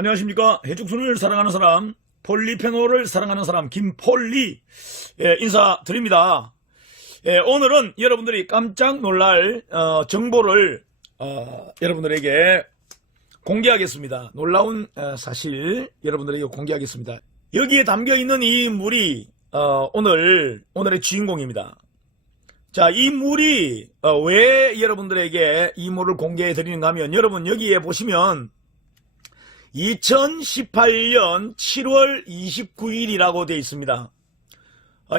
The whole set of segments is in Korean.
안녕하십니까. 해죽순을 사랑하는 사람, 폴리페놀을 사랑하는 사람 김폴리 인사드립니다. 오늘은 여러분들이 깜짝 놀랄 정보를 여러분들에게 공개하겠습니다. 놀라운 사실 여러분들에게 공개하겠습니다. 여기에 담겨있는 이 물이 오늘의 주인공입니다. 자, 이 물이 왜 여러분들에게 이 물을 공개해 드리는가 하면, 여러분 여기에 보시면 2018년 7월 29일이라고 되어 있습니다.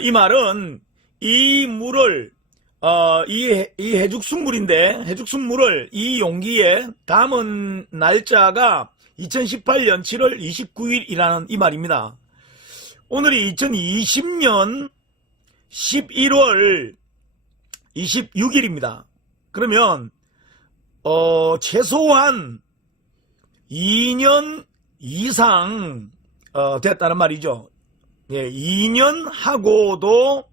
이 말은 이 물을 이 해죽순물인데, 해죽순물을 이 용기에 담은 날짜가 2018년 7월 29일이라는 이 말입니다. 오늘이 2020년 11월 26일입니다. 그러면 최소한 2년 이상 됐다는 말이죠. 예, 2년 하고도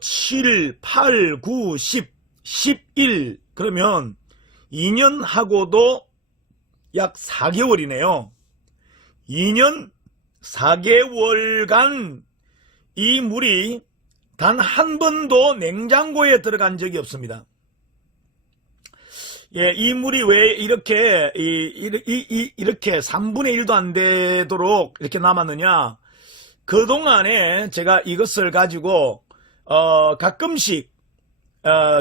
7, 8, 9, 10, 11 그러면 2년 하고도 약 4개월이네요. 2년 4개월간 이 물이 단 한 번도 냉장고에 들어간 적이 없습니다. 예, 이 물이 왜 이렇게 3분의 1도 안 되도록 이렇게 남았느냐? 그동안에 제가 이것을 가지고 가끔씩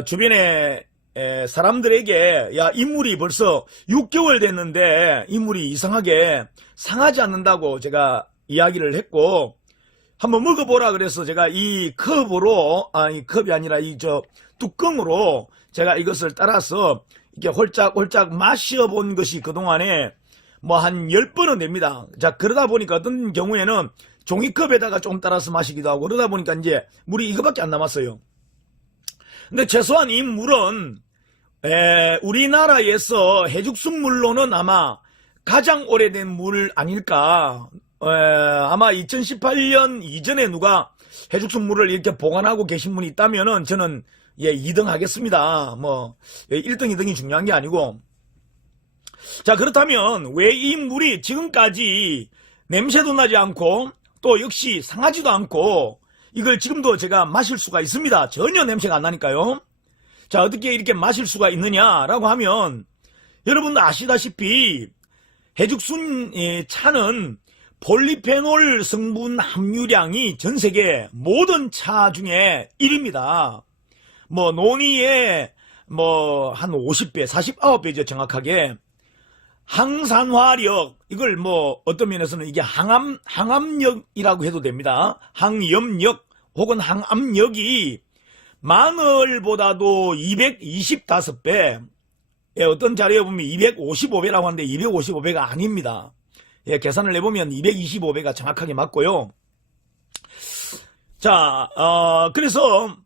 주변에 사람들에게, 야, 이 물이 벌써 6개월 됐는데 이 물이 이상하게 상하지 않는다고 제가 이야기를 했고, 한번 먹어보라 그래서 제가 이 컵으로, 이 컵이 아니라 뚜껑으로 제가 이것을 따라서 이렇게 홀짝홀짝 마셔본 것이 그동안에 뭐 한 10번은 됩니다. 자, 그러다 보니까 어떤 경우에는 종이컵에다가 좀 따라서 마시기도 하고, 그러다 보니까 이제 물이 이거밖에 안 남았어요. 근데 최소한 이 물은 우리나라에서 해죽순물로는 아마 가장 오래된 물 아닐까. 아마 2018년 이전에 누가 해죽순물을 이렇게 보관하고 계신 분이 있다면은 저는 2등 하겠습니다. 뭐 1등, 2등이 중요한 게 아니고. 자, 그렇다면 왜 이 물이 지금까지 냄새도 나지 않고 또 역시 상하지도 않고 이걸 지금도 제가 마실 수가 있습니다. 전혀 냄새가 안 나니까요. 자, 어떻게 이렇게 마실 수가 있느냐라고 하면, 여러분도 아시다시피 해죽순 차는 폴리페놀 성분 함유량이 전 세계 모든 차 중에 1위입니다. 뭐 논의의 한 50배, 49배죠, 정확하게. 항산화력, 이걸 어떤 면에서는 이게 항암력이라고 해도 됩니다. 항염력 혹은 항암력이 마늘보다도 225배, 어떤 자료에 보면 255배라고 하는데 255배가 아닙니다. 예, 계산을 해보면 225배가 정확하게 맞고요. 자, 그래서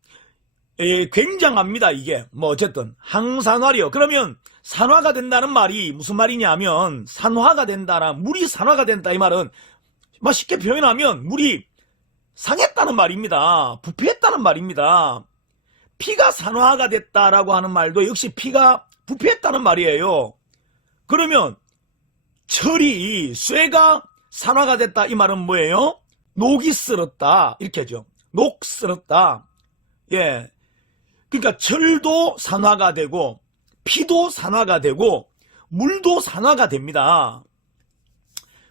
굉장합니다, 이게. 어쨌든 항산화력. 그러면 산화가 된다는 말이 무슨 말이냐면, 산화가 된다라, 물이 산화가 된다, 이 말은 쉽게 표현하면 물이 상했다는 말입니다. 부패했다는 말입니다. 피가 산화가 됐다라고 하는 말도 역시 피가 부패했다는 말이에요. 그러면 철이, 쇠가 산화가 됐다, 이 말은 뭐예요? 녹이 쓸었다, 이렇게 하죠. 녹 쓸었다. 예. 그러니까 철도 산화가 되고 피도 산화가 되고 물도 산화가 됩니다.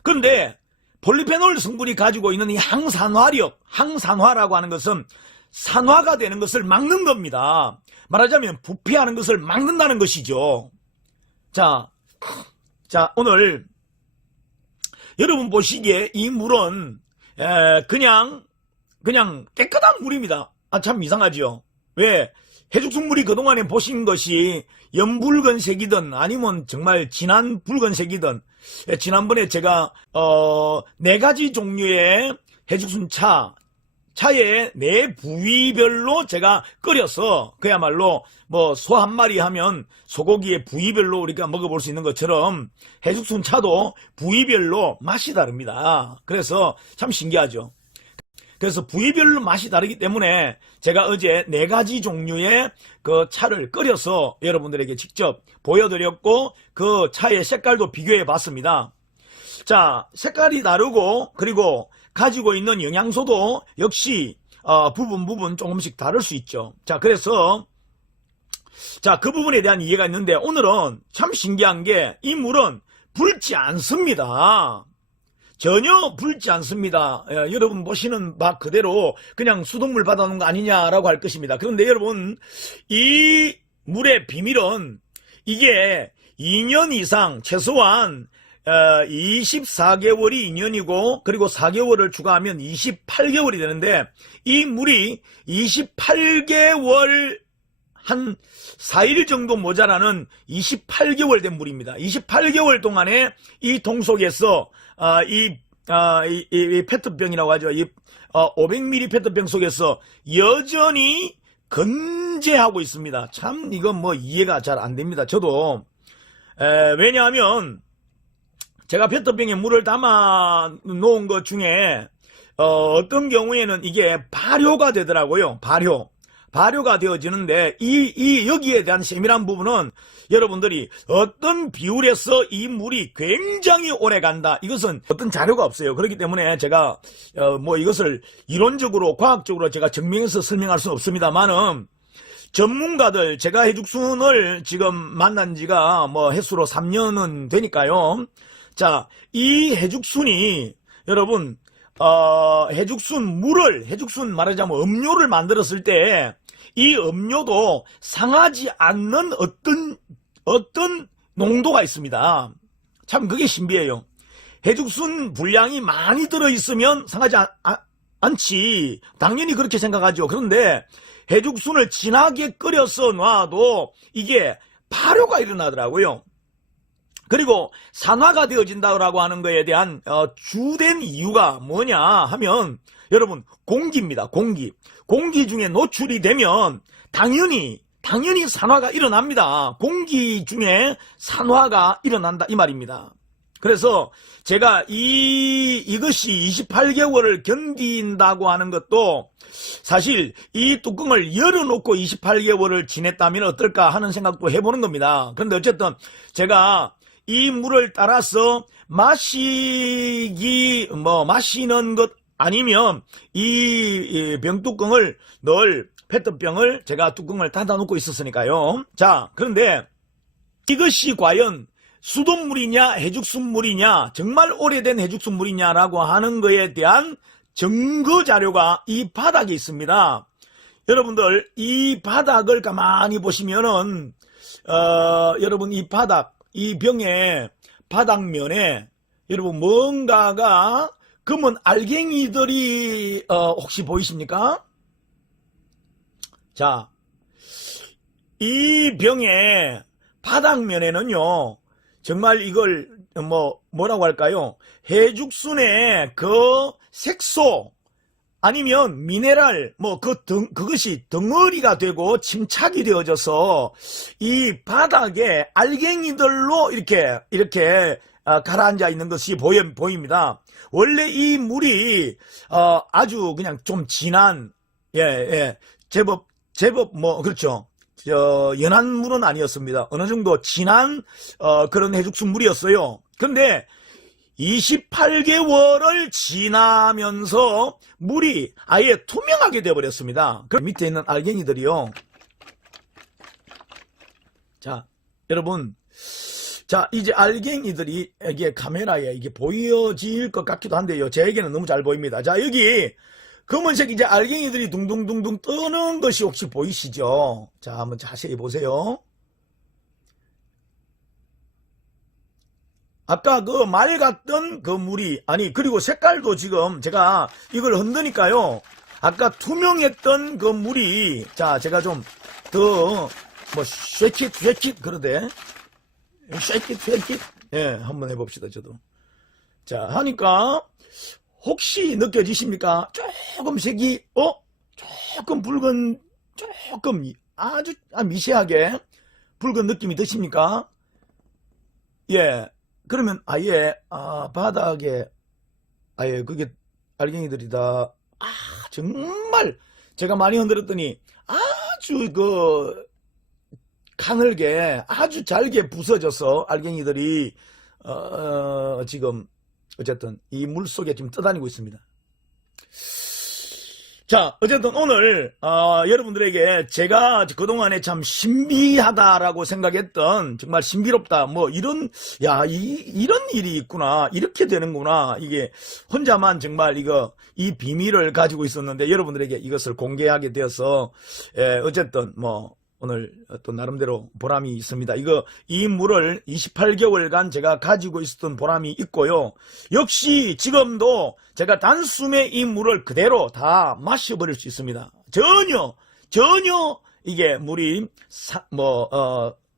그런데 폴리페놀 성분이 가지고 있는 이 항산화력, 항산화라고 하는 것은 산화가 되는 것을 막는 겁니다. 말하자면 부패하는 것을 막는다는 것이죠. 자, 오늘 여러분 보시기에 이 물은 그냥 깨끗한 물입니다. 참 이상하죠. 왜? 해죽순물이 그동안에 보신 것이 연붉은색이든 아니면 정말 진한 붉은색이든, 지난번에 제가 4가지 종류의 해죽순 차의 4부위별로 제가 끓여서, 그야말로 소 한 마리 하면 소고기의 부위별로 우리가 먹어볼 수 있는 것처럼 해죽순 차도 부위별로 맛이 다릅니다. 그래서 참 신기하죠. 그래서 부위별로 맛이 다르기 때문에 제가 어제 4가지 종류의 그 차를 끓여서 여러분들에게 직접 보여드렸고, 그 차의 색깔도 비교해 봤습니다. 자, 색깔이 다르고 그리고 가지고 있는 영양소도 역시 부분 조금씩 다를 수 있죠. 자, 그래서 자, 그 부분에 대한 이해가 있는데 오늘은 참 신기한 게 이 물은 붉지 않습니다. 전혀 붉지 않습니다. 여러분 보시는 바 그대로 그냥 수돗물 받아놓은 거 아니냐라고 할 것입니다. 그런데 여러분, 이 물의 비밀은 이게 2년 이상 최소한 24개월이 2년이고 그리고 4개월을 추가하면 28개월이 되는데 이 물이 28개월 한 4일 정도 모자라는 28개월 된 물입니다. 28개월 동안에 이 통 속에서 이 페트병이라고 하죠. 이 500ml 페트병 속에서 여전히 건재하고 있습니다. 참 이건 뭐 이해가 잘 안 됩니다. 저도 왜냐하면 제가 페트병에 물을 담아 놓은 것 중에 어떤 경우에는 이게 발효가 되더라고요. 발효가 되어지는데 여기에 대한 세밀한 부분은 여러분들이 어떤 비율에서 이 물이 굉장히 오래 간다. 이것은 어떤 자료가 없어요. 그렇기 때문에 제가 뭐 이것을 이론적으로 과학적으로 제가 증명해서 설명할 수는 없습니다만은 전문가들, 제가 해죽순을 지금 만난 지가 뭐 횟수로 3년은 되니까요. 자, 이 해죽순이 여러분 해죽순 말하자면 음료를 만들었을 때 이 음료도 상하지 않는 어떤 농도가 있습니다. 참 그게 신비해요. 해죽순 분량이 많이 들어있으면 상하지 않지. 당연히 그렇게 생각하죠. 그런데 해죽순을 진하게 끓여서 놔도 이게 발효가 일어나더라고요. 그리고 산화가 되어진다고 하는 거에 대한 주된 이유가 뭐냐 하면 여러분 공기입니다. 공기 중에 노출이 되면 당연히 산화가 일어납니다. 공기 중에 산화가 일어난다 이 말입니다. 그래서 제가 이것이 28개월을 견딘다고 하는 것도 사실 이 뚜껑을 열어놓고 28개월을 지냈다면 어떨까 하는 생각도 해보는 겁니다. 그런데 어쨌든 제가 이 물을 따라서 마시는 것 아니면 이 병뚜껑을 늘 페트병을 제가 뚜껑을 닫아놓고 있었으니까요. 자, 그런데 이것이 과연 수돗물이냐 해죽순물이냐 정말 오래된 해죽순물이냐라고 하는 거에 대한 증거 자료가 이 바닥에 있습니다. 여러분들 이 바닥을 가만히 보시면은 여러분 이 병의 바닥면에 여러분 뭔가가 검은 알갱이들이 혹시 보이십니까? 자, 이 병의 바닥면에는요 정말 이걸 뭐라고 할까요? 해죽순의 그 색소 아니면 미네랄 그것이 덩어리가 되고 침착이 되어져서 이 바닥에 알갱이들로 이렇게 가라앉아 있는 것이 보입니다. 원래 이 물이 아주 그냥 좀 진한 제법 그렇죠. 연한 물은 아니었습니다. 어느 정도 진한 그런 해죽순 물이었어요. 그런데 28개월을 지나면서 물이 아예 투명하게 되어버렸습니다. 그 밑에 있는 알갱이들이요. 자, 여러분. 자, 이제 알갱이들이 이게 카메라에 이게 보여질 것 같기도 한데요. 제에게는 너무 잘 보입니다. 자, 여기 검은색 이제 알갱이들이 둥둥둥둥 뜨는 것이 혹시 보이시죠? 자, 한번 자세히 보세요. 아까 그 맑았던 그 물이 그리고 색깔도 지금 제가 이걸 흔드니까요. 아까 투명했던 그 물이 자, 제가 좀 더 쉐킷 그러대. 쉐킷 한번 해봅시다. 저도. 자, 하니까 혹시 느껴지십니까? 조금 색이 조금 붉은, 조금 아주 미세하게 붉은 느낌이 드십니까? 예. 그러면 아예 바닥에 아예 그게 알갱이들이다. 정말 제가 많이 흔들었더니 아주 가늘게 아주 잘게 부서져서 알갱이들이 지금 어쨌든 이 물 속에 지금 떠다니고 있습니다. 자, 어쨌든 오늘 여러분들에게 제가 그동안에 참 신비하다라고 생각했던, 정말 신비롭다, 뭐 이런 일이 있구나, 이렇게 되는구나, 이게 혼자만 정말 이 비밀을 가지고 있었는데 여러분들에게 이것을 공개하게 되어서 어쨌든 뭐 오늘 또 나름대로 보람이 있습니다. 이 물을 28개월간 제가 가지고 있었던 보람이 있고요. 역시 지금도 제가 단숨에 이 물을 그대로 다 마셔버릴 수 있습니다. 전혀 이게 물이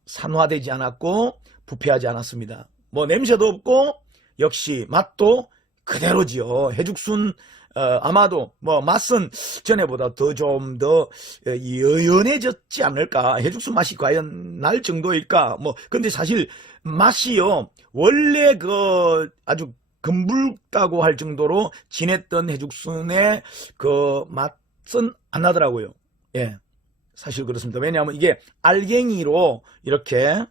산화되지 않았고 부패하지 않았습니다. 뭐 냄새도 없고 역시 맛도 그대로지요. 해죽순 아마도 뭐 맛은 전에보다 좀 더 연해졌지 않을까. 해죽순 맛이 과연 날 정도일까. 뭐 근데 사실 맛이요 원래 아주 검붉다고 할 정도로 진했던 해죽순의 맛은 안 나더라고요. 예, 사실 그렇습니다. 왜냐하면 이게 알갱이로 이렇게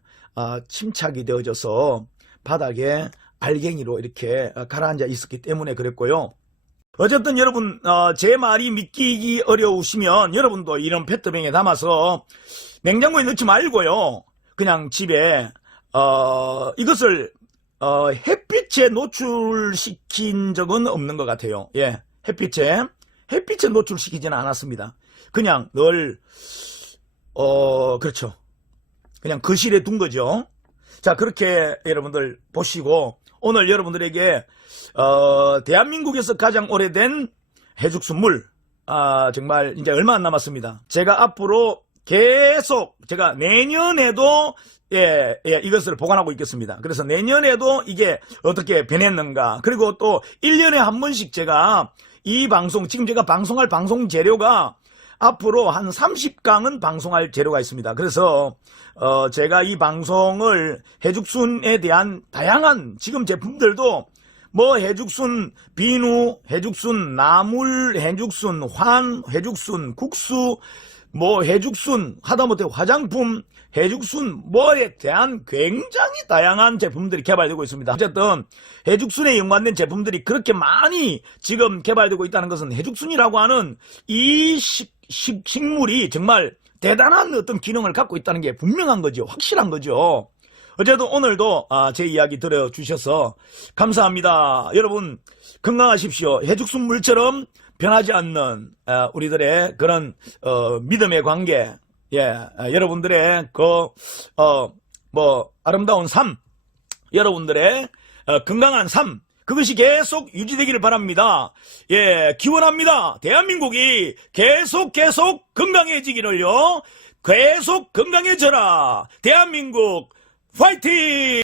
침착이 되어져서 바닥에 알갱이로 이렇게 가라앉아 있었기 때문에 그랬고요. 어쨌든 여러분 제 말이 믿기기 어려우시면 여러분도 이런 페트병에 담아서 냉장고에 넣지 말고요. 그냥 집에 이것을 햇빛에 노출시킨 적은 없는 것 같아요. 예, 햇빛에 노출시키지는 않았습니다. 그냥 늘 그렇죠. 그냥 거실에 둔 거죠. 자, 그렇게 여러분들 보시고 오늘 여러분들에게 대한민국에서 가장 오래된 해죽순물 정말 이제 얼마 안 남았습니다. 제가 앞으로 계속 제가 내년에도 이것을 보관하고 있겠습니다. 그래서 내년에도 이게 어떻게 변했는가, 그리고 또 1년에 한 번씩 제가 이 방송, 지금 제가 방송할 방송 재료가 앞으로 한 30강은 방송할 재료가 있습니다. 그래서 제가 이 방송을 해죽순에 대한 다양한 지금 제품들도 뭐 해죽순 비누, 해죽순 나물, 해죽순 환, 해죽순 국수, 뭐 해죽순 하다못해 화장품, 해죽순 뭐에 대한 굉장히 다양한 제품들이 개발되고 있습니다. 어쨌든 해죽순에 연관된 제품들이 그렇게 많이 지금 개발되고 있다는 것은 해죽순이라고 하는 이 식물이 정말 대단한 어떤 기능을 갖고 있다는 게 분명한 거죠. 확실한 거죠. 어쨌든 오늘도 제 이야기 들어주셔서 감사합니다. 여러분 건강하십시오. 해죽순 물처럼 변하지 않는 우리들의 그런 믿음의 관계, 여러분들의 아름다운 삶, 여러분들의 건강한 삶, 그것이 계속 유지되기를 바랍니다. 예, 기원합니다. 대한민국이 계속 건강해지기를요. 계속 건강해져라. 대한민국 파이팅!